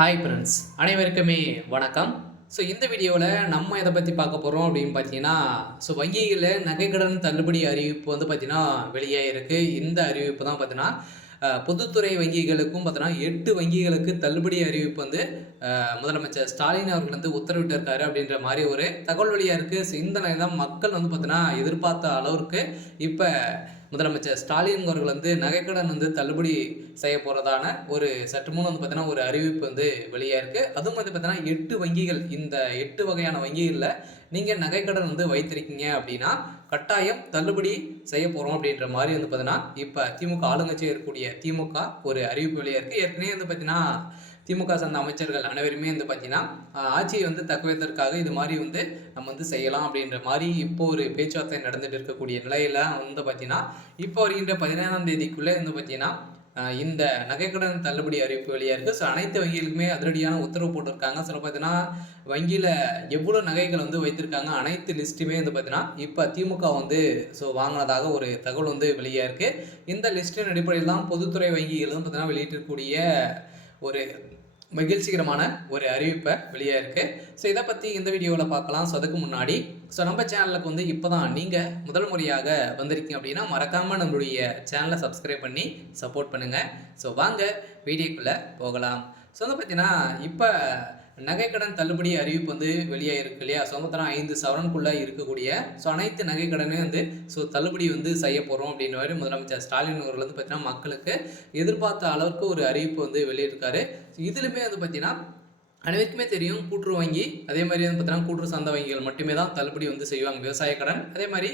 Hi friends, அனைவருக்குமே வணக்கம். இந்த வீடியோவில் நம்ம எதை பற்றி பார்க்க போகிறோம் அப்படின்னு பார்த்தீங்கன்னா, வங்கிகளில் நகைக்கடன் தள்ளுபடி அறிவிப்பு வந்து பார்த்தீங்கன்னா வெளியே இருக்குது. இந்த அறிவிப்பு தான் பார்த்தீங்கன்னா பொதுத்துறை வங்கிகளுக்கும் பார்த்தீங்கன்னா 8 வங்கிகளுக்கு தள்ளுபடி அறிவிப்பு வந்து முதலமைச்சர் ஸ்டாலின் அவர்கள் வந்து உத்தரவிட்டிருக்காரு அப்படின்ற மாதிரி ஒரு தகவல் வெளியாக இருக்குது. இந்த நிலையில் தான் மக்கள் வந்து பார்த்தீங்கன்னா எதிர்பார்த்த அளவிற்கு இப்போ முதலமைச்சர் ஸ்டாலின் அவர்கள் வந்து நகைக்கடன் வந்து தள்ளுபடி செய்ய போகிறதான ஒரு சற்று முன் வந்து பார்த்தீங்கன்னா ஒரு அறிவிப்பு வந்து வெளியாக இருக்குது. அதுவும் வந்து பார்த்தீங்கன்னா 8 வங்கிகள், இந்த 8 வகையான வங்கிகளில் நீங்கள் நகைக்கடன் வந்து வைத்திருக்கீங்க அப்படின்னா கட்டாயம் தள்ளுபடி செய்ய போகிறோம் அப்படின்ற மாதிரி வந்து பார்த்தீங்கன்னா இப்போ திமுக ஆளுங்கட்சியாக இருக்கக்கூடிய திமுக ஒரு அறிவிப்பு வெளியாக இருக்குது. ஏற்கனவே வந்து பார்த்தீங்கன்னா திமுக சார்ந்த அமைச்சர்கள் அனைவருமே வந்து பார்த்தீங்கன்னா ஆட்சியை வந்து தக்கவைத்தற்காக இது மாதிரி வந்து நம்ம வந்து செய்யலாம் அப்படின்ற மாதிரி இப்போ ஒரு பேச்சுவார்த்தை நடந்துட்டு இருக்கக்கூடிய நிலையில வந்து பார்த்தீங்கன்னா இப்போ வருகின்ற 17ஆம் தேதிக்குள்ளே வந்து பார்த்தீங்கன்னா இந்த நகைக்கடன் தள்ளுபடி அறிவிப்பு வெளியாக இருக்குது. அனைத்து வங்கிகளுக்குமே அதிரடியான உத்தரவு போட்டிருக்காங்க. பார்த்தீங்கன்னா வங்கியில் எவ்வளோ நகைகள் வந்து வைத்திருக்காங்க அனைத்து லிஸ்ட்டுமே வந்து பார்த்தீங்கன்னா இப்போ திமுக வந்து வாங்கினதாக ஒரு தகவல் வந்து வெளியாக இருக்குது. இந்த லிஸ்ட்டின் அடிப்படையில் தான் பொதுத்துறை வங்கிகள் வந்து பார்த்தீங்கன்னா வெளியிட்டிருக்கக்கூடிய ஒரு மகிழ்ச்சிகரமான ஒரு அறிவிப்பை வெளியாக இருக்குது. இதை பற்றி இந்த வீடியோவில் பார்க்கலாம். அதுக்கு முன்னாடி நம்ம சேனலுக்கு வந்து இப்போ தான் நீங்கள் முதல் முறையாக வந்திருக்கீங்க அப்படின்னா மறக்காமல் நம்மளுடைய சேனலை சப்ஸ்கிரைப் பண்ணி சப்போர்ட் பண்ணுங்கள். வாங்க வீடியோக்குள்ளே போகலாம். வந்து பார்த்தீங்கன்னா இப்போ நகைக்கடன் தள்ளுபடி அறிவிப்பு வந்து வெளியாக இருக்கு இல்லையா? மொத்தம் 5 சவரனுக்குள்ளே இருக்கக்கூடிய அனைத்து நகைக்கடனையும் வந்து தள்ளுபடி வந்து செய்ய போகிறோம் அப்படின்னு மாதிரி முதலமைச்சர் ஸ்டாலின் அவர்கள் வந்து பார்த்தீங்கன்னா மக்களுக்கு எதிர்பார்த்த அளவுக்கு ஒரு அறிவிப்பு வந்து வெளியிருக்காரு. இதுலையுமே வந்து பார்த்தீங்கன்னா அனைவருக்குமே தெரியும், கூட்டுறவு வங்கி அதே மாதிரி வந்து பார்த்தீங்கன்னா கூட்டுறவு சார்ந்த வங்கிகள் மட்டுமே தான் தள்ளுபடி வந்து செய்வாங்க. விவசாய கடன் அதே மாதிரி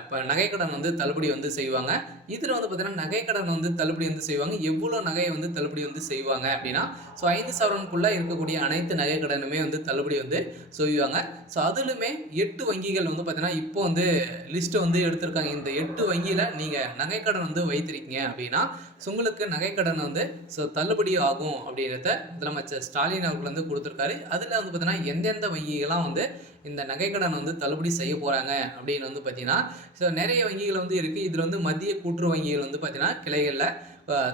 இப்போ நகைக்கடன் வந்து தள்ளுபடி வந்து செய்வாங்க. இதில் வந்து பார்த்தீங்கன்னா நகைக்கடன் வந்து தள்ளுபடி வந்து செய்வாங்க. எவ்வளோ நகையை வந்து தள்ளுபடி வந்து செய்வாங்க அப்படின்னா 5 சவரனுக்குள்ளே இருக்கக்கூடிய அனைத்து நகைக்கடனுமே வந்து தள்ளுபடி வந்து செய்வாங்க. அதிலுமே 8 வங்கிகள் வந்து பார்த்தீங்கன்னா இப்போ வந்து லிஸ்ட்டை வந்து எடுத்திருக்காங்க. இந்த 8 வங்கியில் நீங்கள் நகைக்கடன் வந்து வைத்திருக்கீங்க அப்படின்னா உங்களுக்கு நகைக்கடன் வந்து தள்ளுபடி ஆகும் அப்படின்றத முதலமைச்சர் ஸ்டாலின் அவர்கள் வந்து கொடுத்துருக்காரு. அதில் வந்து பார்த்தீங்கன்னா எந்தெந்த வங்கிகள்லாம் வந்து இந்த நகைக்கடன் வந்து தள்ளுபடி செய்ய போகிறாங்க அப்படின்னு வந்து பார்த்தீங்கன்னா நிறைய வங்கிகள் வந்து இருக்குது. இதில் வந்து மத்திய கூட்டுறவு வங்கிகள் வந்து பார்த்தீங்கன்னா கிளைகளில்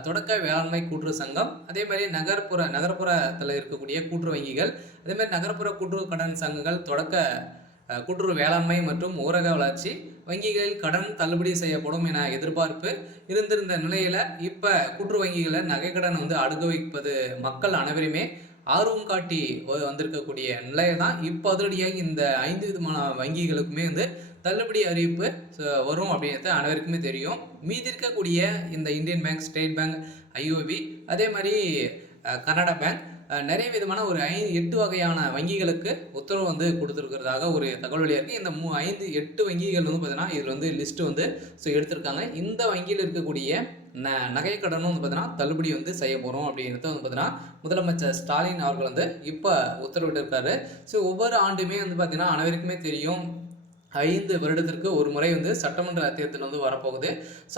தொடக்க வேளாண்மை கூட்டுறவு சங்கம், அதே மாதிரி நகர்ப்புறத்தில் இருக்கக்கூடிய கூட்டுறவு வங்கிகள், அதே மாதிரி நகர்ப்புற கூட்டுறவு கடன் சங்கங்கள், தொடக்க கூட்டுறவு வேளாண்மை மற்றும் ஊரக வளர்ச்சி வங்கிகளில் கடன் தள்ளுபடி செய்யப்படும் என எதிர்பார்ப்பு இருந்திருந்த நிலையில் இப்போ கூட்டுறவு வங்கிகளில் நகைக்கடன் வந்து அடுக்க வைப்பது மக்கள் அனைவருமே ஆர்வம் காட்டி வந்திருக்கக்கூடிய நிலையை தான் இப்போ அதிரடியாக இந்த 5 விதமான வங்கிகளுக்குமே வந்து தள்ளுபடி அறிவிப்பு வரும் அப்படின்றது அனைவருக்குமே தெரியும். மீதி இருக்கக்கூடிய இந்த Indian bank, state bank, IOB, அதே மாதிரி கனடா பேங்க், நிறைய விதமான ஒரு 8 வகையான வங்கிகளுக்கு உத்தரவு வந்து கொடுத்துருக்கிறதாக ஒரு தகவல் வெளியாக இருக்குது. இந்த 8 வங்கிகள் வந்து பார்த்தீங்கன்னா இதில் வந்து லிஸ்ட்டு வந்து எடுத்திருக்காங்க. இந்த வங்கியில் இருக்கக்கூடிய நகைக்கடனும் வந்து பார்த்தீங்கன்னா தள்ளுபடி வந்து செய்ய போகிறோம் அப்படின்றது வந்து பார்த்தீங்கன்னா முதலமைச்சர் ஸ்டாலின் அவர்கள் வந்து இப்போ உத்தரவிட்டிருக்காரு. ஒவ்வொரு ஆண்டுமே வந்து பார்த்தீங்கன்னா அனைவருக்குமே தெரியும், 5 வருடத்திற்கு ஒரு முறை வந்து சட்டமன்ற தேர்தல் வந்து வரப்போகுது.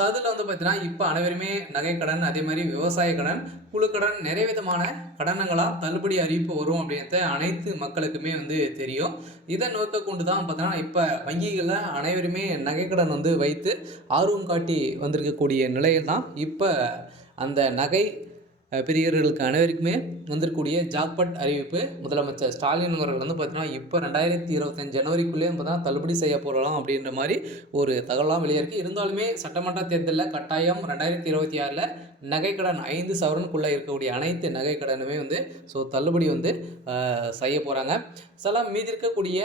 அதில் வந்து பார்த்தீங்கன்னா இப்போ அனைவருமே நகைக்கடன், அதே மாதிரி விவசாய கடன், குழுக்கடன், நிறைய விதமான கடனங்களாக தள்ளுபடி அறிவிப்பு வரும் அப்படின்றத அனைத்து மக்களுக்குமே வந்து தெரியும். இதை நோக்க கொண்டு தான் பார்த்தீங்கன்னா இப்போ வங்கிகளில் அனைவருமே நகைக்கடன் வந்து வைத்து ஆர்வம் காட்டி வந்திருக்கக்கூடிய நிலையில் தான் இப்போ அந்த நகை பிரியர்களுக்கு அனைவருக்குமே வந்திருக்கக்கூடிய ஜாக்பாட் அறிவிப்பு முதலமைச்சர் ஸ்டாலின் அவர்கள் வந்து பார்த்தீங்கன்னா இப்போ 2025 ஜனவரிக்குள்ளேயே பார்த்தீங்கன்னா தள்ளுபடி செய்ய போகலாம் அப்படின்ற மாதிரி ஒரு தகவலாம் வெளியாக இருக்குது. இருந்தாலுமே சட்டமன்ற தேர்தலில் கட்டாயம் 2026 நகைக்கடன் 5 சவரனுக்குள்ளே இருக்கக்கூடிய அனைத்து நகைக்கடனுமே வந்து தள்ளுபடி வந்து செய்ய போகிறாங்க. மீதி இருக்கக்கூடிய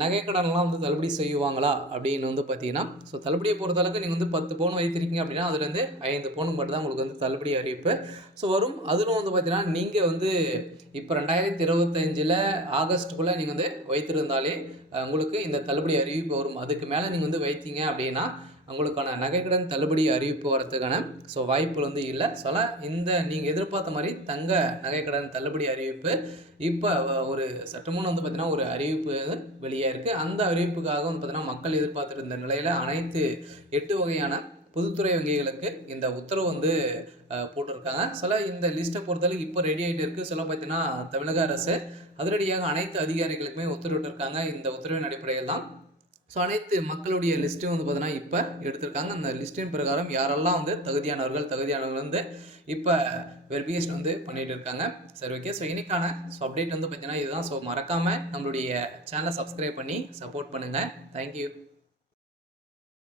நகைக்கடன்லாம் வந்து தள்ளுபடி செய்வாங்களா அப்படின்னு வந்து பார்த்தீங்கன்னா தள்ளுபடியை பொறுத்தளவுக்கு நீங்கள் வந்து 10 பவுன் வைத்திருக்கீங்க அப்படின்னா அதுலேருந்து 5 பவுன் மட்டும் தான் உங்களுக்கு வந்து தள்ளுபடி அறிவிப்பு வரும். அதிலும் வந்து பார்த்தீங்கன்னா நீங்கள் வந்து இப்போ 2025 ஆகஸ்ட்டுக்குள்ளே நீங்கள் வந்து வைத்திருந்தாலே உங்களுக்கு இந்த தள்ளுபடி அறிவிப்பு வரும். அதுக்கு மேலே நீங்கள் வந்து வைத்தீங்க அப்படின்னா உங்களுக்கான நகைக்கடன் தள்ளுபடி அறிவிப்பு வரதுக்கான வாய்ப்புகள் வந்து இல்லை. இந்த நீங்கள் எதிர்பார்த்த மாதிரி தங்க நகைக்கடன் தள்ளுபடி அறிவிப்பு இப்போ ஒரு சட்டமும் வந்து பார்த்தீங்கன்னா ஒரு அறிவிப்பு வெளியாக இருக்குது. அந்த அறிவிப்புக்காக வந்து பார்த்தீங்கன்னா மக்கள் எதிர்பார்த்துருந்த நிலையில் அனைத்து 8 வகையான பொதுத்துறை வங்கிகளுக்கு இந்த உத்தரவு வந்து போட்டிருக்காங்க. இந்த லிஸ்ட்டை பொறுத்தளவுக்கு இப்போ ரெடி ஆகிட்டு இருக்குது. பார்த்தீங்கன்னா தமிழக அரசு அதிரடியாக அனைத்து அதிகாரிகளுக்குமே உத்தரவிட்டிருக்காங்க. இந்த உத்தரவின் அடிப்படையில் தான் அனைத்து மக்களுடைய லிஸ்ட்டும் வந்து பார்த்தீங்கன்னா இப்போ எடுத்திருக்காங்க. அந்த லிஸ்ட்டின் பிரகாரம் யாரெல்லாம் வந்து தகுதியானவர்கள் வந்து இப்போ வெரிஃபிகேஷன் வந்து பண்ணிட்டு இருக்காங்க. சரி ஓகே. ஸோ இன்னைக்கான அப்டேட் வந்து பார்த்தீங்கன்னா இதுதான். ஸோ மறக்காம நம்மளுடைய சேனலை சப்ஸ்கிரைப் பண்ணி சப்போர்ட் பண்ணுங்க. Thank you.